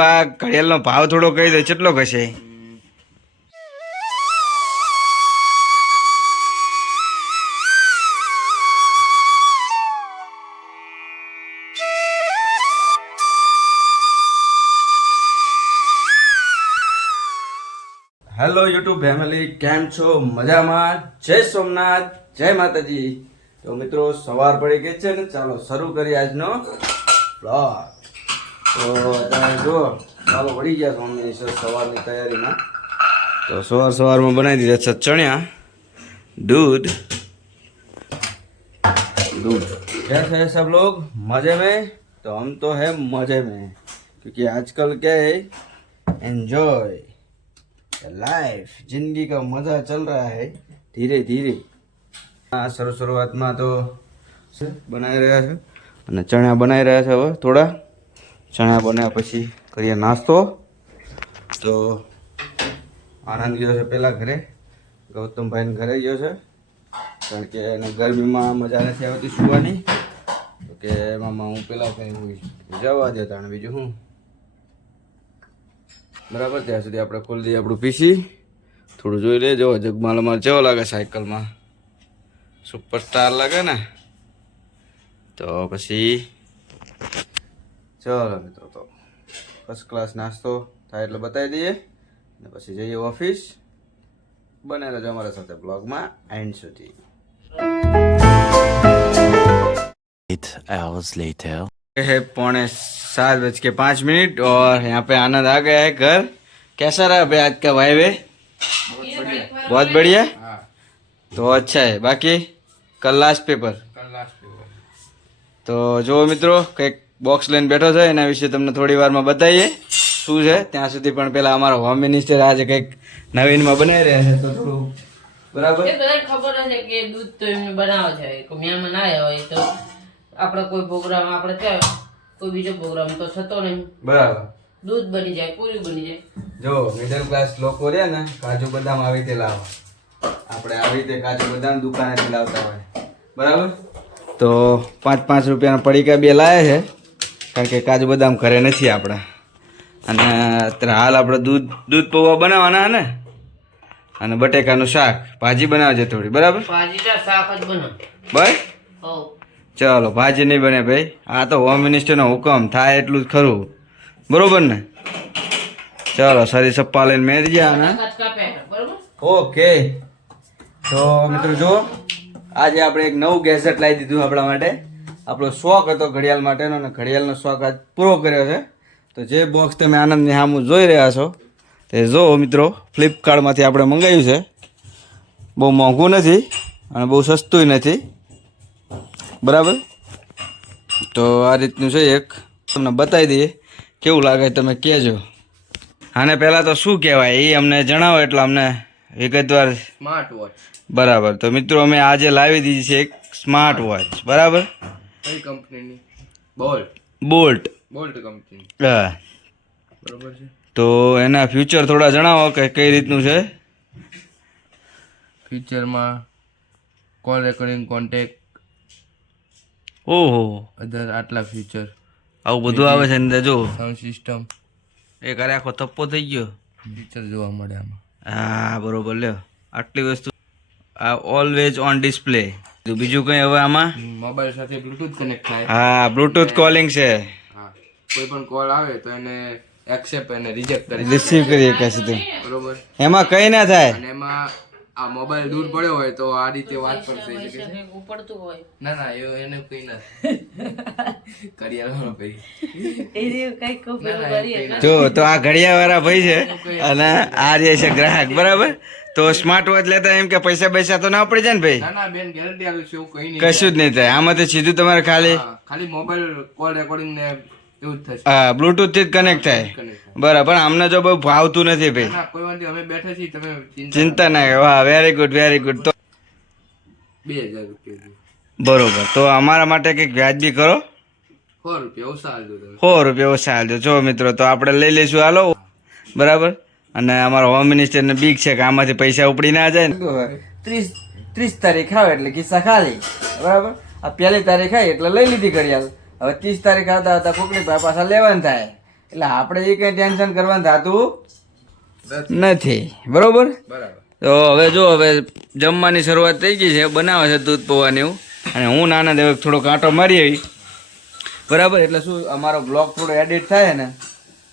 આ ઘડિયાળનો ભાવ થોડો કહી દે, કેટલો કશે હેલો યુટ્યુબ ફેમિલી કેમ છો? મજામાં? જય સોમનાથ, જય માતાજી. તો મિત્રો, સવાર પડી ગઈ છે ને ચાલો શરૂ કરીએ આજનો બ્લોગ તો તમે જુઓ ચાલો વળી ગયા છો અમે સર સવારની તૈયારીમાં તો સવાર સવારમાં બનાવી દીધા છે ચણ્યા दूध दूध कैसे है सब लोग मजे में तो हम तो है मजे में क्योंकि आजकल क्या है एंजॉय लाइफ जिंदगी का मजा चल रहा है धीरे धीरे આ શરૂ શરૂઆતમાં તો છે બનાવી રહ્યા છે અને ચણા બનાવી રહ્યા છે હવે થોડા ચણા બન્યા પછી કરીએ નાસ્તો. તો આનંદ ગયો છે પહેલાં ઘરે. ગૌતમભાઈને ઘરે ગયો છે. કારણ કે એને ગરમીમાં મજા નથી આવતી સુવાની. તો કે મામા, હું પેલા કંઈ જવા દે તાણે બીજું શું બરાબર, ત્યાં સુધી આપણે ખોલી દઈએ આપણું પીસી થોડું જોઈ લેજો. જગમાલ અમારે જેવો લાગે સાયકલમાં. સુપરસ્ટાર લાગે ને? તો પછી ચલો મિત્રો તો ફર્સ્ટ ક્લાસ નાસ્તો થાય એટલે બતાવી દઈએ ને પછી જઈએ ઓફિસ બને રહેજો અમારા સાથે બ્લોગમાં એન્ડ સુધી Eight hours later. है पौने सात बज के पाँच मिनट और यहाँ पे आनंद आ गया है घर कैसा रहा भाई आज का वाई वे बहुत बढ़िया तो अच्छा है बाकी कल लास्ट पेपर તો જો મિત્રો કંઈક બોક્સ લઈને બેઠો છે એના વિશે તમને થોડી વારમાં બતાવીએ. શું છે? ત્યાં સુધી પણ પેલા અમારા હોમ મિનિસ્ટર આજે કંઈક નવીનમાં બનાવી રહ્યા છે તો થોડું બરાબર? ખબર હશે કે દૂધ તો એમને બનાવે છે મહેમાન આવ્યા હોય તો આપણે કોઈ પ્રોગ્રામ આપણે થાય કોઈ બીજો પ્રોગ્રામ તો થતો નહીં. બરાબર. દૂધ બની જાય પૂરી બની જાય. જો મિડલ ક્લાસ લોકો રહ્યા ને કાજુ બદામ આવી રીતે લાવો. આપણે આવી રીતે કાજુ બદામ દુકાનેથી લાવતા હોય. બરાબર? તો પાંચ પાંચ રૂપિયાના પડીકા બે લાયા છે. કારણ કે કાજુ બદામ ઘરે નથી આપણા. અને અત્યારે હાલ આપણે દૂધ દૂધ પૌવા બનાવવાના હે ને? અને બટેકાનું શાક. ભાજી બનાવજે થોડી બરાબર? બસ? ચાલો ભાજી નહીં બને ભાઈ. આ તો હોમ મિનિસ્ટરનો હુકમ. થાય એટલું જ ખરું. બરોબર ને? ચાલો સારી સપ્પા લઈને મેરી ગયા બરોબર? ઓકે. તો મિત્રો જો આજે આપણે એક નવું ગેઝેટ લાવી દીધું આપણા માટે. આપણો શોખ હતો ઘડિયાળ માટેનો અને ઘડિયાળનો શોખ આજ પૂરો કર્યો છે. તો જે બોક્સ તમે આનંદની સામું જોઈ રહ્યા છો તે જો મિત્રો ફ્લિપકાર્ટમાંથી આપણે મંગાવ્યું છે. બહુ મોંઘું નથી અને બહુ સસ્તું નથી. બરાબર? તો આ રીતનું છે એક. તમને બતાવી દઈએ કેવું લાગે તમે કહેજો. આને પહેલાં તો શું કહેવાય? એ અમને જણાવો એટલે અમને વિગતવાર સ્માર્ટ વોચ બરાબર. તો મિત્રો અમે આજે લાવી દીધી છે એક સ્માર્ટ વોચ બરાબર? કઈ કંપનીની? બોલ્ટ. બોલ્ટ. Bolt company. હા. બરોબર છે. તો એના ફ્યુચર થોડા જણાવો કે કઈ રીતનું છે? ફ્યુચરમાં કોલ રેકોર્ડિંગ કોન્ટેક્ટ ઓહો. અધર આટલા ફ્યુચર. આવું બધું આવે છે અંદર જો. સાઉન્ડ સિસ્ટમ એ અરે આખો થપ્પો થઈ ગયો. ફીચર જોવા મળે આમાં. હા બરોબર. લ્યો. આટલી વસ્તુ. આ ઓલવેઝ ઓન ડિસ્પ્લે બીજું કંઈ હવે આમાં? મોબાઈલ સાથે બ્લૂટૂથ કનેક્ટ થાય. હા બ્લુટૂથ કોલિંગ છે. હા કોઈ પણ કોલ આવે તો એને એક્સેપ્ટ અને રિજેક્ટ કરી રિસીવ કરી શકે છે. બરોબર. એમાં કઈ ના થાય. અને એમાં આ મોબાઈલ દૂર પડ્યો હોય તો આ રીતે વાત પણ થઈ શકે છે. ઉપડતું હોય. ના ના એ એને કઈ ના કરિયાણો કઈ જો તો આ ઘડિયાળવાળા ભાઈ છે અને આ જે છે ગ્રાહક બરાબર? તો સ્માર્ટ વોચ લેતા એમ કે પૈસા પૈસા તો ના પડી જાય ને ભાઈ? ના ના બેન ગેરંટી આલું છે એવું કઈ નહીં. કશું જ નહીં થાય. આમાં તો સીધું તમારે ખાલી ખાલી મોબાઈલ કોલ રેકોર્ડિંગ ને હા બ્લુટૂથથી કનેક્ટ થાય. બરાબર અમને જો બહુ ભાવતું નથી ભાઈ. કોઈ વાંધો અમે બેઠા છીએ તમે ચિંતા ના વાહ વેરી ગુડ વેરી ગુડ તો બે હજાર રૂપિયા બરોબર. તો અમારા માટે કંઈક વ્યાજબી કરો. સો રૂપિયા ઓછા આલજો સો રૂપિયા ઓછા હાલજો જો મિત્રો તો આપણે લઈ લઈશું. હાલો. બરાબર? અને અમારા હોમ મિનિસ્ટરને બીક છે કે આમાંથી પૈસા ઉપડી ના જાય ને. ત્રીસ ત્રીસ તારીખ આવે એટલે કિસ્સા ખાલી. બરાબર? આ પહેલી તારીખ આવી એટલે લઈ લીધી ઘડિયાળ. હવે ત્રીસ તારીખ આવતા હતા કોકની પાસે પાછા લેવાનું થાય. એટલે આપણે એ કંઈ ટેન્શન કરવાનું થતું નથી. બરોબર? બરાબર. તો હવે જો હવે જમવાની શરૂઆત થઈ ગઈ છે. બનાવે છે દૂધ પૌવાની એવું. અને હું નાના દેવ થોડો કાંટો મારી આવી. બરાબર? એટલે શું અમારો બ્લોગ થોડો એડિટ થાય ને?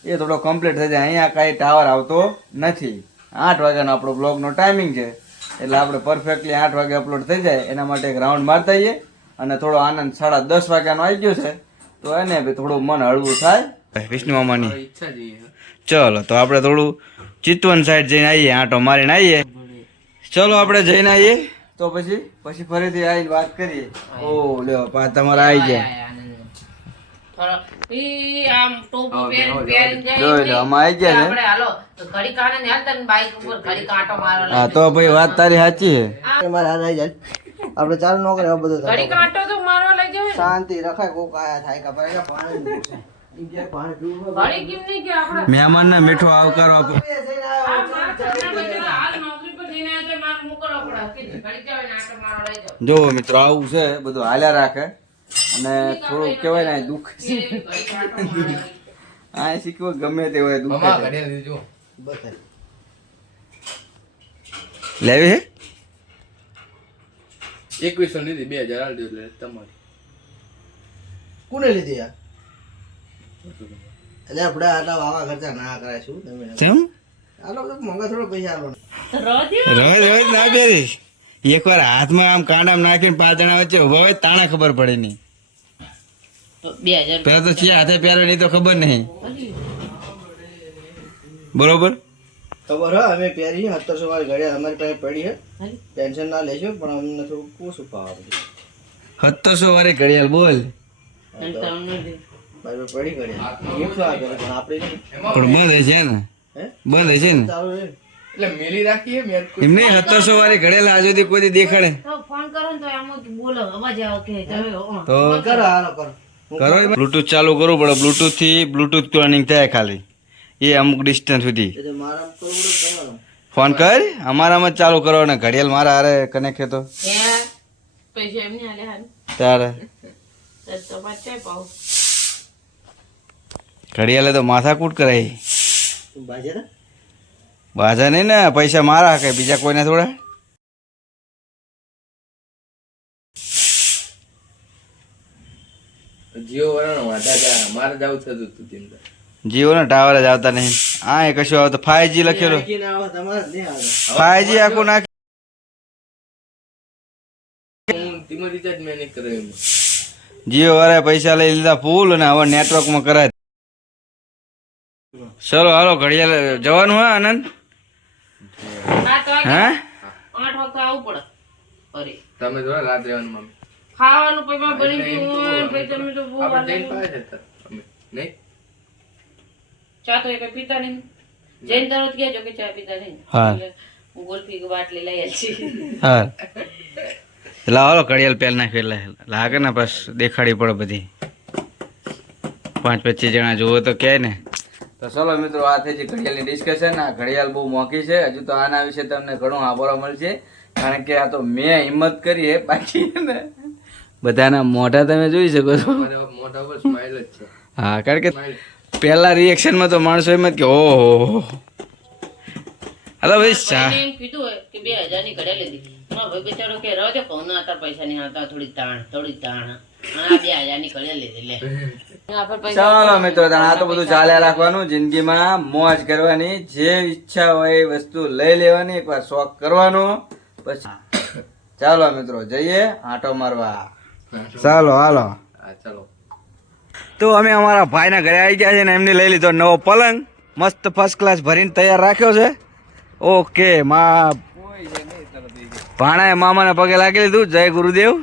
એ થોડો કમ્પ્લીટ થઈ જાય. અહીંયા કાંઈ ટાવર આવતો નથી. આઠ વાગ્યાનો આપણો બ્લોગનો ટાઈમિંગ છે. એટલે આપણે પરફેક્ટલી આઠ વાગે અપલોડ થઈ જાય. એના માટે એક રાઉન્ડ મારતા આવીએ. અને થોડો આનંદ સાડા દસ વાગ્યાનો આવી ગયો છે. તો એને બી થોડું મન હળવું થાય. વિષ્ણુ મામાની. ઈચ્છા ચલો તો આપણે થોડું ચિતવન સાઈડ જઈને આવીએ. આંટો મારીને આવીએ. ચલો આપણે જઈને આવીએ. તો પછી? પછી ફરીથી આવીને વાત કરીએ. ઓ લ્યો પા તમારા આવી જાય જોઈ લો, એટલે આમાં આઈ ગયા છે. આપણે હાલો તો ઘડી કાંટો ને હાલતા ને બાઈક ઉપર ઘડી કાંટો મારવા હા તો ભાઈ વાત તારી સાચી છે. આપણે ચાલુ નોકરી કરે બધું કાંટો તો મારવા લઈ શાંતિ રખાય કોક આયા થાય કે ભાઈ પાણી પીવું. છે. ઈ કે પાણી પીવું હોય. ઘડી કેમ નહીં કે આપણે? મહેમાનને મીઠો આવકારો આપો ને. જો મિત્રો આવું છે બધું હાલ્યા રાખે. અને થોડું કહેવાય ને દુઃખ. આ શીખવો ગમે તે હોય દુઃખ. લેવી છે એકવીસો લીધી બે હજાર આલી દો એટલે તમારી. કોને લીધી યાર એટલે આપણે આટલા વાવા ખર્ચા ના કરાય શું તમે? કેમ? તો મોંઘા થોડો પૈસા રોજ રોજ ના પહેરીશ. એકવાર હાથમાં આમ કાંડામાં નાખીને પાંચ જણા વચ્ચે ઊભા હોય તાણા ખબર પડે નહીં. પેલા તો ચિયા હાથે પહેરો નહીં તો ખબર નહીં. બરોબર? ખબર હોય અમે પહેરી છે સત્તરસો વાળી ઘડિયાળ અમારી પાસે પડી છે. ટેન્શન ના લેજો પણ અમને થોડું ઓછું પાવા સત્તરસો વાળી ઘડિયાળ બોલ. પડી ઘડિયાળ. પણ આપણે બંધ હશે ને. હે? બંધ હશે ને. એટલે મેલી રાખીએ એમને સત્તરસો વાળી ઘડિયાળ આજ સુધી કોઈ દી દેખાડે. તો ફોન કરો તો આમાં બોલો અવાજ આવે કે તો કરો હાલો કરો કરો બ્લુટૂથ ચાલુ કરવું પડે બ્લુટૂથથી બ્લુટૂથ ટર્નિંગ થાય ખાલી. એ અમુક ડિસ્ટન્સ સુધી. ફોન કર અમારામાં જ ચાલુ કરો ને ઘડિયાળ મારા હારે કનેક્ટ હતો તારે. ઘડિયાળે તો માથાકૂટ કરાય. તું બાજા નહીં ને પૈસા મારા કે બીજા કોઈને થોડા? જીઓ વાળાનો વાંધા મારે જવું ચિંતા ટાવર જ આવતા નહીં. હા એ કશું આવતો. ફાઈવ જી લખેલો. ફાઈવ જી આખું નાખ. મેં જીઓ વાળા પૈસા લઈ લીધા ફૂલ અને હવે નેટવર્કમાં કરાય. ચલો હાલો ઘડિયાળ જવાનું હા આનંદ? હા આઠ વાગે આવવું પડે. અરે તમે રાત રહેવાનું મમ્મી. ખાવાનું પૈસા બની ગયું હોય ભાઈ તમે તો બહુ નહીં. ચા તો એક પીતા નહીં. જૈન તરત કહેજો કે ચા પીતા નહીં. હા. હું ગોલ્ફી બાટલી લઈ આવી હા. લાવો કડિયાલ ઘડિયાળ પહેલ નાખી એટલે લાગે ને બસ દેખાડી પડે બધી. પાંચ પચીસ જણા જુઓ તો કહે ને. તો ચલો મિત્રો આ થઈ છે ઘડિયાળની ડિસ્કશન આ ઘડિયાળ બહુ મોંઘી છે. હજુ તો આના વિશે તમને ઘણું આભાર મળશે. કારણ કે આ તો મેં હિંમત કરી હે બાકી ને બધાના મોઢા તમે જોઈ શકો છો. મોઢા ઉપર સ્માઈલ જ છે. હા કારણ કે પહેલા રિએક્શનમાં તો માણસો એમ જ કે ઓહો. હલો ભાઈ ચા. કીધું હોય કે બે હજારની લીધી. મારો ભાઈ બિચારો કે રહો દે કહું હતા પૈસા નહીં થોડી તાણ થોડી તાણ. હા બે હજારની ઘડિયાળ લીધી લે. આપણે પૈસા ચાલો મિત્રો આ તો બધું ચાલ્યા રાખવાનું. જિંદગીમાં મોજ કરવાની. જે ઈચ્છા હોય એ વસ્તુ લઈ લેવાની. એકવાર શોખ કરવાનો. પછી ચાલો મિત્રો જઈએ. આંટો મારવા. ચાલો હાલો. ચાલો. તો અમે અમારા ભાઈના ઘરે આવી ગયા છે ને એમને લઈ લીધો નવો પલંગ. મસ્ત ફર્સ્ટ ક્લાસ ભરીને તૈયાર રાખ્યો છે. ઓકે મા ભાણાએ મામાને પગે લાગી લીધું. જય ગુરુદેવ.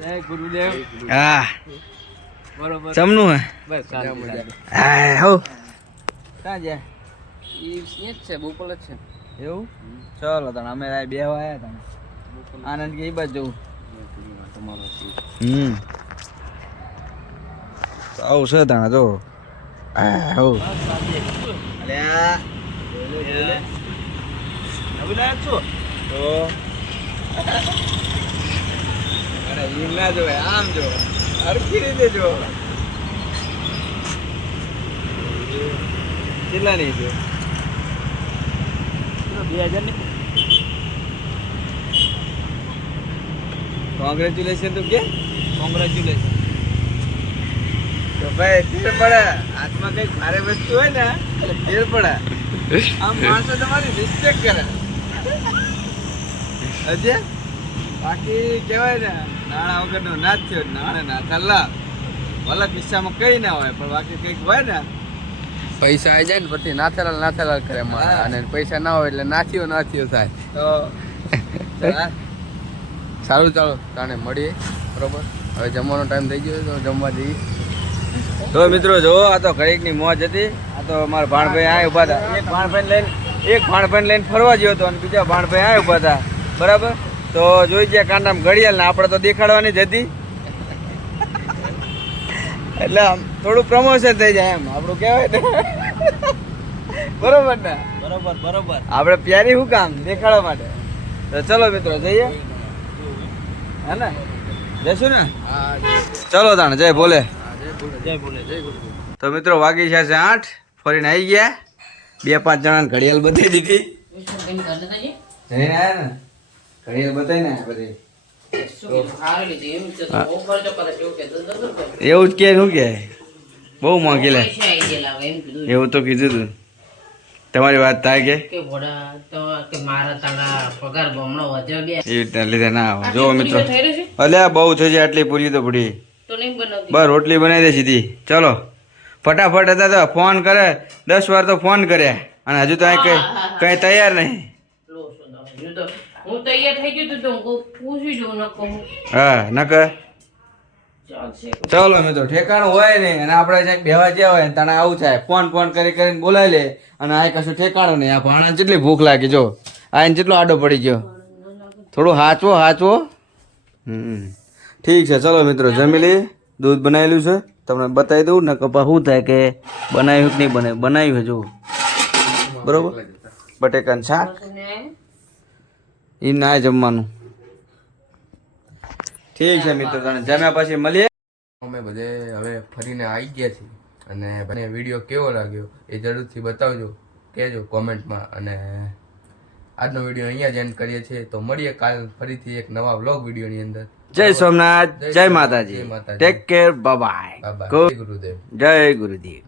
જય ગુરુદેવ. હા. બરોબર. જમનું હે? બસ હા હો. ક્યાં જાય? એ જ છે બોપલ જ છે. એવું? ચલો તણ અમે બે આવ્યા તણ. આનંદ કે એ બાજુ જવું? હમ. આવું છે તને જો. આ હો તો અરે એમ ના જોવાય આમ જો. હરખી જો. કેટલા ની છે? બે હજારની કોંગ્રેચ્યુલેશન તું કે કોંગ્રેચ્યુલેશન તો ભાઈ ફેર પડે. હાથમાં કઈ ભારે વસ્તુ હોય ને એટલે પડે. આમ માણસો તમારી રિસ્પેક્ટ કરે. અજય બાકી કહેવાય ને નાણા વગરનો ના જ થયો. નાણે ના તલ્લા ભલે કિસ્સામાં કઈ ના હોય પણ બાકી કંઈક હોય ને. પૈસા આવી જાય ને પછી નાથેલાલ નાથેલાલ કરે મારા અને પૈસા ના હોય એટલે નાથ્યો નાથ્યો થાય. તો સારું ચાલો તાને મળીએ બરોબર? હવે જમવાનો ટાઈમ થઈ ગયો તો જમવા જઈએ. તો મિત્રો જો આ તો ઘડીકની મોજ હતી. આ તો મારા ભાણભાઈ આ ઊભા હતા. એક ભાણભાઈ લઈને એક ભાણભાઈ લઈને ફરવા ગયો હતો અને બીજા ભાણભાઈ આ ઊભા હતા. બરાબર? તો જોઈ ગયા કાંડામ ઘડિયાળ ને આપણે તો દેખાડવાની જ હતી. એટલે આમ થોડું પ્રમોશન થઈ જાય એમ. આપણું કહેવાય ને. બરોબર ને? બરોબર બરોબર. આપણે પ્યારી શું કામ? દેખાડવા માટે. તો ચલો મિત્રો જઈએ. હે ને? જશું ને? ચલો તાણ જય ભોલે. જય બોલે જય તો મિત્રો વાગી છે આઠ ફરીને આવી ગયા. બે પાંચ જણાને ઘડિયાળ બતાવી દીધી. જઈને ને? ઘડિયાળ બતાવી ને બધી. એવું જ કે શું કે? બહુ મોંઘી લે. એવું તો કીધું તું. તમારી વાત થાય કે? કે ભોળા તો કે મારા તારા પગાર બમણો વધ્યો બે એ રીતના લીધે ના આવો જો મિત્રો. અલ્યા બહુ છે આટલી પૂરી તો પૂરી. બસ રોટલી બનાવી દે સીધી. ચલો. ફટાફટ હતા તો ફોન કરે. દસ વાર તો ફોન કર્યા. અને હજુ તો અહીં કઈ કઈ તૈયાર નહીં. હું નકર ચલો મિત્રો ઠેકાણું હોય ને અને આપણે જ્યાં બેવા જ્યાં હોય તને આવું થાય. ફોન ફોન કરી કરીને બોલાવી લે અને આ કશું ઠેકાણું નહીં. આ ભાણા જેટલી ભૂખ લાગી જો. આ એને કેટલો આડો પડી ગયો. થોડું હાચવો હાચવો. હમ. ઠીક છે ચલો મિત્રો જમી લઈએ. દૂધ બનાવેલું છે. તમને બતાવી દઉં ને કપા શું થાય કે બનાવ્યું કે નહીં બને બનાવ્યું હજુ જો. બરોબર? બટેકાનું શાક. એ ના જમવાનું. ઠીક છે મિત્રો તને જમ્યા પછી મળીએ. અમે બધે હવે ફરીને આવી ગયા છીએ અને મને વીડિયો કેવો લાગ્યો એ જરૂરથી બતાવજો કહેજો કોમેન્ટમાં અને આજનો વીડિયો અહીંયા જ એન્ડ કરીએ છીએ. તો મળીએ કાલ ફરીથી એક નવા વ્લોગ વિડીયોની અંદર. જય સોમનાથ જય Mataji. Take care bye Gurudev. જય ગુરુદેવ.